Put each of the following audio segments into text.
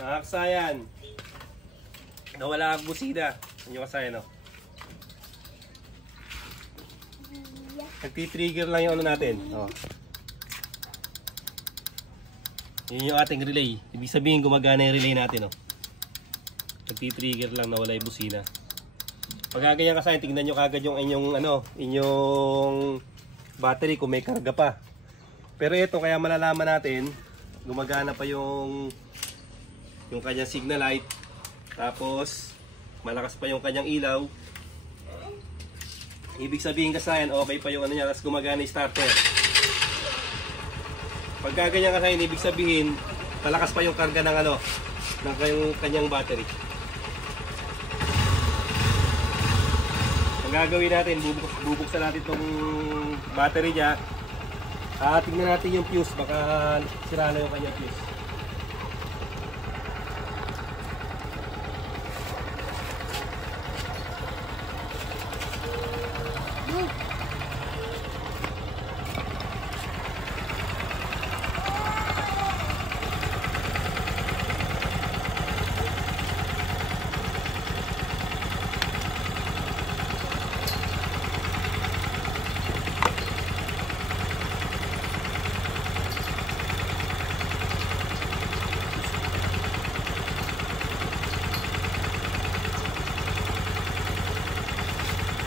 Nakakasayan. Nawala ang busina. Ano yung kasayan, no? Nagti-trigger lang yung ano natin. Oh. Yun yung ating relay. Ibig sabihin gumagana yung relay natin, oh. Nagti-trigger lang, nawala yung busina. Pag ganyan kasayan, tingnan nyo kagad yung inyong battery kung may karga pa. Pero ito, kaya malalaman natin, gumagana pa yung kanyang signal light. Tapos malakas pa yung kanyang ilaw. Ibig sabihin kasayan, okay pa yung ano niya, tapos gumagana yung starter. Pagka ganyan kasayan, ibig sabihin malakas pa yung karga ng ng kanyang battery. Ang gagawin natin, bubuksan natin itong battery niya. Tingnan natin yung fuse, baka sira na yung kanyang fuse.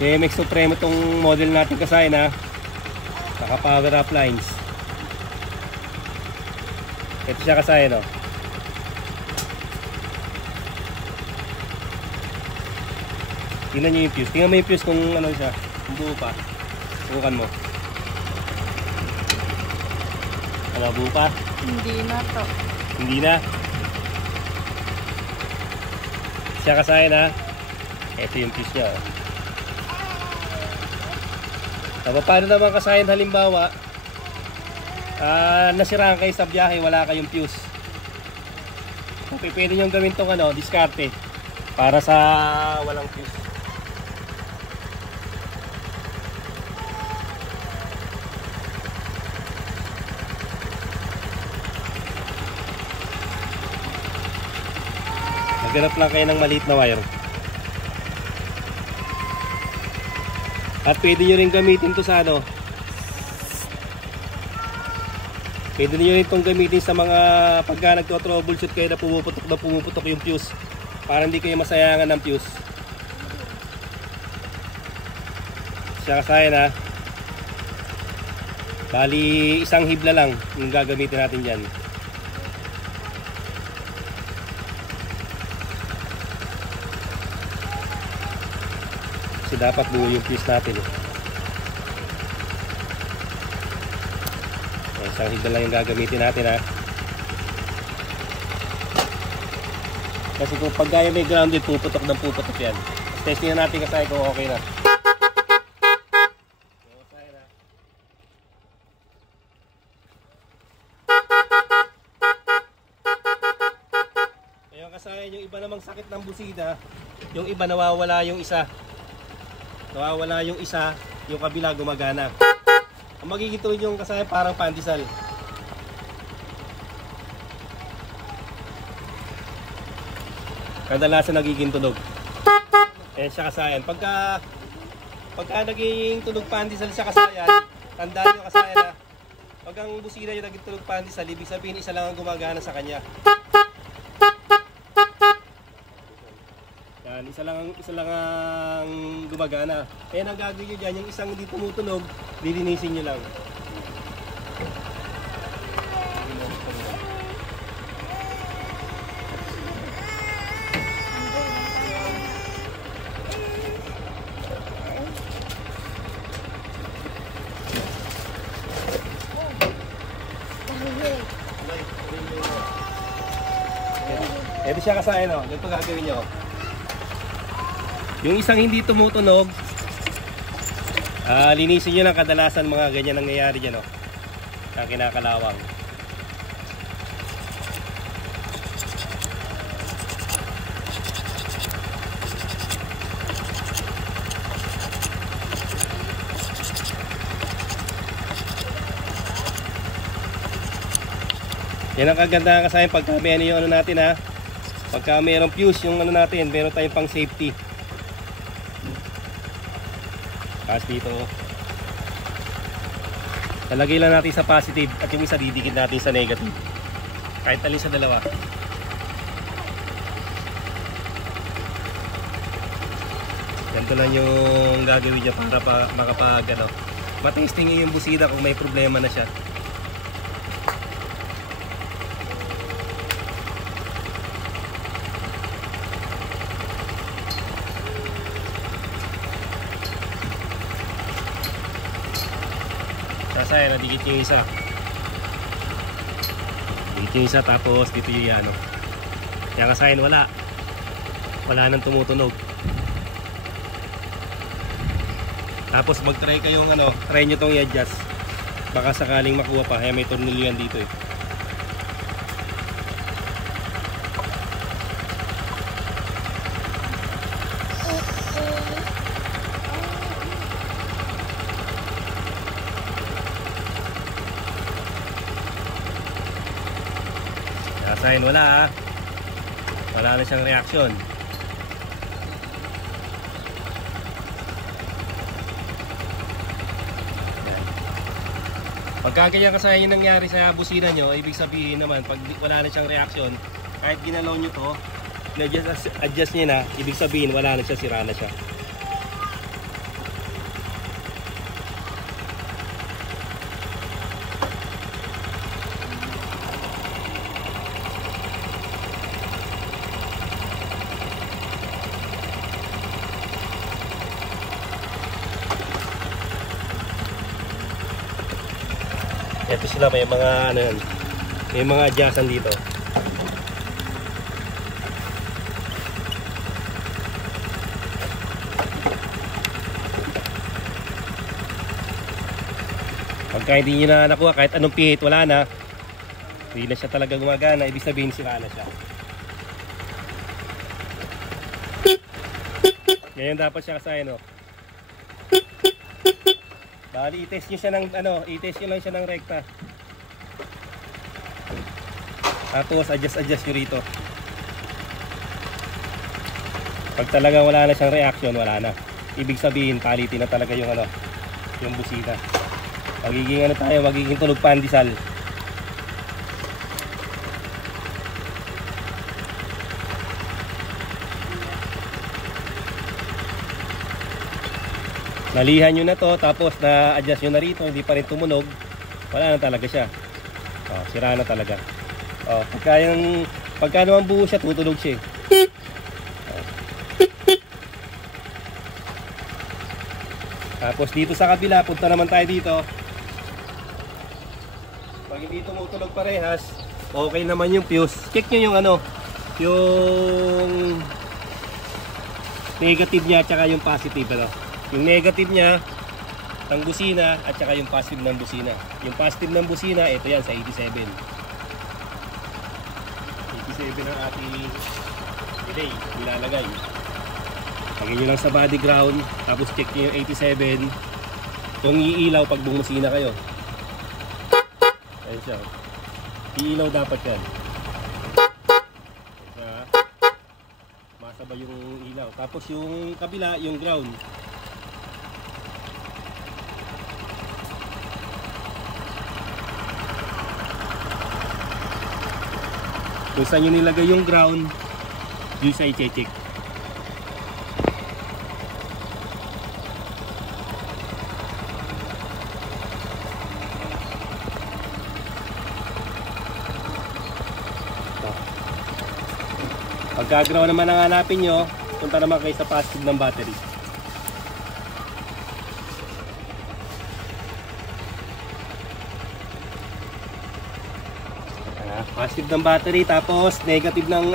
MX Supremo itong model natin kasayan, ha. Saka power up lines. Ito siya kasayan, no. Tingnan nyo yung fuse. Tingnan mo yung fuse kung ano siya, kung buo pa. Subukan mo. Ano, buo pa? Hindi na to. Hindi na. Siya kasayan, ha. Ito yung fuse niya, oh. Paano naman kasayan halimbawa nasiraan kayo sa biyahe, wala kayong fuse. Pwede nyo gawin itong diskarte para sa walang fuse. Maghanap lang kayo ng maliit na wire. At pwede nyo rin gamitin to sa pwede nyo rin itong gamitin sa mga pagka nagto-troubleshoot kayo na pumuputok yung fuse, para hindi kayo masayangan ng fuse. Siya kasayan, ha. Bali isang hibla lang yung gagamitin natin dyan. Kasi dapat buo yung fuse natin, eh. Isang higda lang yung gagamitin natin, ha. Kasi kung pag gaya may grounded, puputok yan. Testing na natin kasi kung okay na. Ayun kasayan, yung iba namang sakit ng busina, yung iba nawawala yung isa. Yung kabila gumagana. Ang magiging tunog yung kasayan parang pandesal. Kadalasan nagiging tunog. Siya kasayan. Pagka naging tunog pandesal siya kasayan, tandaan nyo kasayan, ha. Pag ang busina yung naging tunog pandesal, ibig sabihin isa lang ang gumagana sa kanya. Yan, isa lang ang gumagana. Kaya ang gagawin nyo dyan, yung isang hindi tumutunog, lilinisin nyo lang. Ito siya kasayan, no? Ganito gagawin nyo. Yung isang hindi tumutunog, linisin nyo lang. Kadalasan mga ganyan nangyayari dyan, no? Na kinakalawang. Yan ang kagandahan kasayan pag kami yung ano natin, ha. Pagka mayroong fuse yung ano natin, meron tayong pang safety. Tapos dito, lalagay lang natin sa positive at yung isa didikit natin sa negative. Kahit alin sa dalawa. Ganito lang yung gagawin niya para makapag matesting yung busina kung may problema na siya. Sasaya, nadikit yung isa. Dito yung isa, tapos dito yung ano. Kaya kasayan, wala nang tumutunog. Tapos mag-try kayong try nyo tong i-adjust. Baka sakaling makuha pa. Kaya may tornilyo yan dito eh. Kasayan, wala na siyang reaction. Pagka ganyan kasi yung nangyari sa busina nyo, ibig sabihin naman, pag wala na siyang reaction, kahit ginalaw nyo to, adjust nyo na, ibig sabihin wala na siya, sira na siya. Ito sila, may mga may mga adjustan dito. Pagka hindi nyo na nakuha, kahit anong pihit, wala na, hindi na siya talaga gumagana, ibig sabihin sira na siya. Ngayon dapat siya kasayan, bali, i-test nyo siya ng i-test nyo lang siya ng rekta. Tapos adjust nyo rito. Pag talaga wala na siyang reaction, wala na. Ibig sabihin, palitin na talaga yung yung busina. Magiging tunog pandesal. Nalihan nyo na to, tapos na-adjust nyo na rito, hindi pa rin tumunog, wala na talaga siya. Sira na talaga. Pagka naman buo siya, tutunog siya. Tapos dito sa kabila, punta naman tayo dito. Pag hindi tumutunog parehas, okay naman yung fuse. Check nyo yung yung negative niya at saka yung positive. Yung negative niya ng busina at saka yung positive ng busina. Yung positive ng busina, ito yan sa 87. 87 ang ating relay, nilalagay. Lagyan nyo lang sa body ground, tapos check nyo yung 87. Kung iilaw pag bumusina kayo. Ayun siya. Iilaw dapat yan. Masabay yung ilaw. Tapos yung kabila, yung ground. Kung saan nyo nilagay yung ground, yun sa i-check. Pagka ground naman ang hanapin nyo, punta naman kayo sa positive ng battery. Positive ng battery, tapos negative ng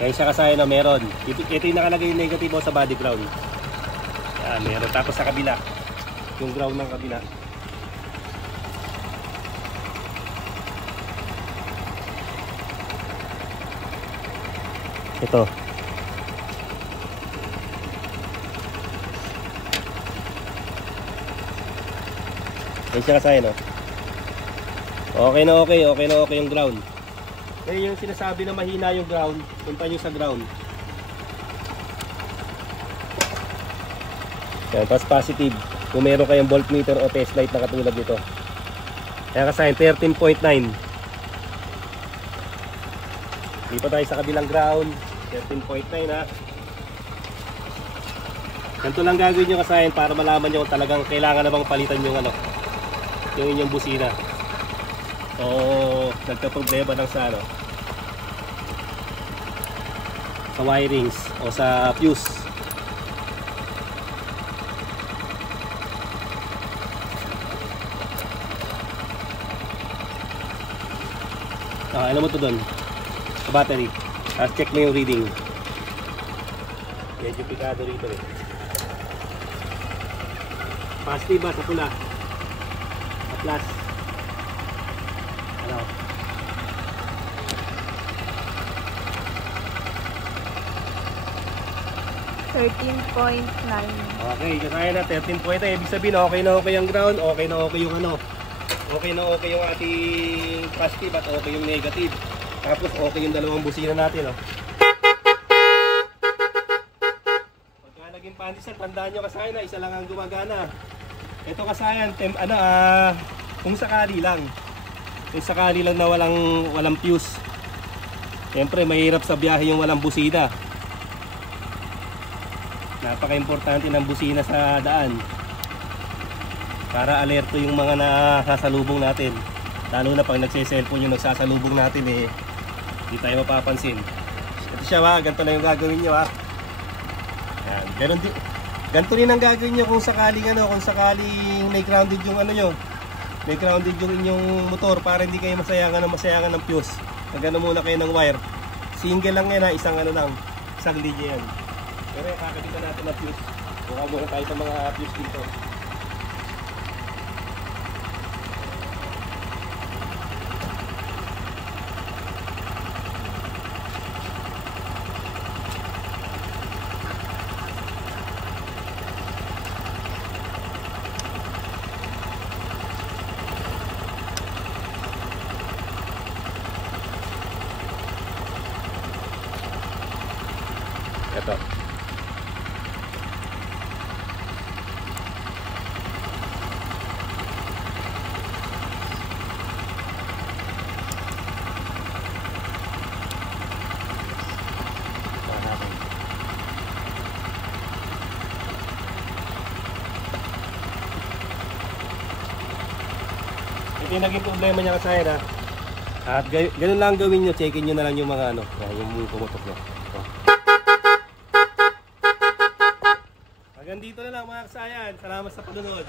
kaya siya kasaya na meron. Ito yung nakalagay yung negative sa body ground. Yan, meron. Tapos sa kabila, yung ground ng kabila. Ito. Kaya siya kasaya, no? Okay na okay yung ground. Kaya yung sinasabi na mahina yung ground, punta nyo sa ground. Yan, pas positive. Kung meron kayong voltmeter o test light na katulad nito. Kaya kasahin, 13.9. Lipat tayo sa kabilang ground. 13.9 ha. Ganito lang gagawin nyo kasahin para malaman nyo kung talagang kailangan na bang palitan yung ano, yung inyong busina. O nagka-problema lang sa ano, sa wirings o sa fuse. Ano mo to doon? Sa battery. Tapos check mo yung reading. Medyo pikado rito eh. Positive ba sa pula? Sa plus? Ano? Okay, kasaya na 13.9. Ibig sabihin okay na okay yung ground, okay na okay yung ano, okay na okay yung ating positive at okay yung negative. Tapos okay yung dalawang busina natin, oh. Pagka naging pandisan, tandaan nyo kasayan na isa lang ang gumagana. Ito kasayan, kung sakali lang. Kung sakali lang na walang fuse. Siyempre mahirap sa biyahe yung walang busina. Napaka-importante ng busina sa daan. Para alerto yung mga nakasalubong natin. Lalo na pag nagse-cellphone yung nagsasalubong natin eh, hindi tayo mapapansin. Ito siya ha, ganito na yung gagawin nyo ha. Yan, ganito rin ang gagawin nyo kung sakaling kung sakaling may grounded yung ano nyo. May grounded yung inyong motor para hindi kayo masayangan ng fuse. Nagano muna kayo ng wire. Single lang yan ha, isang linya yan. Pero kakabitan natin ng fuse. Buka muna tayo sa mga fuse dito. Ito. Ito yung naging problema niya kasi ha. At ganun lang gawin nyo, checkin nyo na lang yung mga yung pumutok nyo. Hanggang dito na lang mga kasayan. Salamat sa panonood.